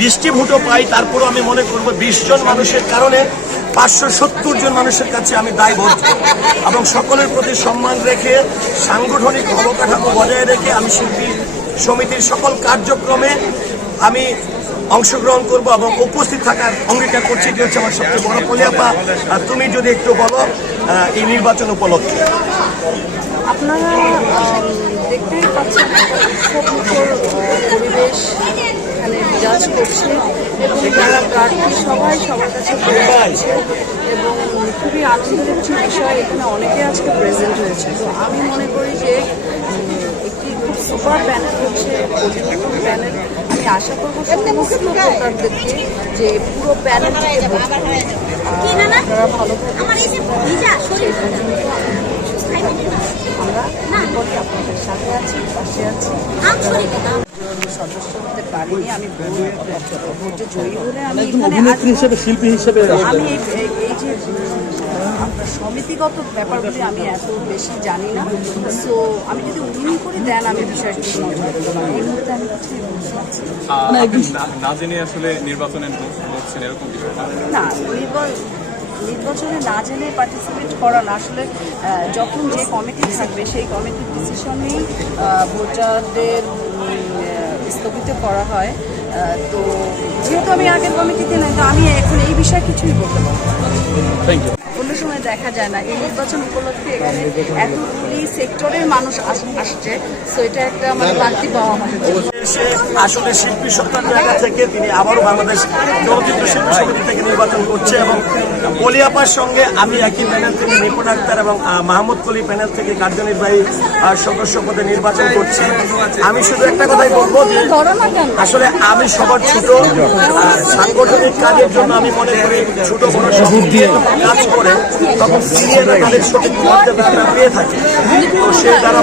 বিশটি ভোটও পাই, তারপরও আমি মনে করব বিশ জন মানুষের কারণে পাঁচশো সত্তর জন মানুষের কাছে আমি দায়বদ্ধ। এবং সকলের প্রতি সম্মান রেখে সাংগঠনিক অবকাঠামো বজায় রেখে আমি শিল্পী সমিতির সকল কার্যক্রমে আমি অংশগ্রহণ করব এবং উপস্থিত থাকার অঙ্গীকার করছি, এটি হচ্ছে আমার সবচেয়ে বড় পলিয়াপা আর তুমি যদি একটু বলো এই নির্বাচন উপলক্ষে। আপনারা দেখতেই পাচ্ছেন পরিবেশ করছে এবং যারা প্রার্থী সবাই সবার কাছে ঘুরে যাচ্ছে এবং খুবই আনন্দের একটি বিষয় এখানে অনেকে আজকে প্রেজেন্ট হয়েছে তো আমি মনে করি যে একটি খুব সুপার প্যানেল হচ্ছে প্যানেল আমি আশা করব সমস্ত ভোটারদেরকে যে পুরো। আপনারা ভালো বিপদে আপনাদের সাথে আছি পাশে আছি। সদস্য হতে পারিনি আমি ভোটে জয়ী হলে আমি এখানে হিসেবে শিল্পী হিসেবে আমি এই এই- এই যে আপনার সমিতিগত ব্যাপারগুলি আমি এত বেশি জানি না। সো আমি যদি উইন করি দেন আমি বিষয়টি নজর এই মুহূর্তে আমি কিছুই বলতে পারছি না। জেনে আসলে নির্বাচনে লড়ছেন এরকম না নির্বাচনে না জেনে পার্টিসিপেট করা না, আসলে যখন যে কমিটি থাকবে, সেই কমিটির ডিসিশনেই ভোটারদের স্থগিত করা হয় তো যেহেতু আমি আগের কমিটিতে নাই, তো আমি এখন এই বিষয়ে কিছুই বলতে পারব। থ্যাংক ইউ কোনো সময় দেখা যায় না এই নির্বাচন উপলক্ষে এখানে এতগুলি সেক্টরের মানুষ আসছে সো এটা একটা মানে বাড়তি পাওয়া। সে আসলে শিল্পী সত্তার জায়গা থেকে তিনি আবারও বাংলাদেশ চলচ্চিত্র শিল্পী সমিতি থেকে নির্বাচন করছে এবং বলিয়াপার সঙ্গে আমি একই প্যানেল থেকে নিপুণ আক্তার এবং মাহমুদ কলি প্যানেল থেকে কার্যনির্বাহী আহ, সদস্য পদে নির্বাচন করছি আমি শুধু একটা কথাই বলব যে? আসলে আমি সবার ছোট সাংগঠনিক কাজের জন্য আমি মনে করি ছোট বড় সব দিয়ে কাজ করে তখন সিনিয়ররা তাদের সঠিক মর্যাদা পেয়ে থাকে। তো সেই দ্বারা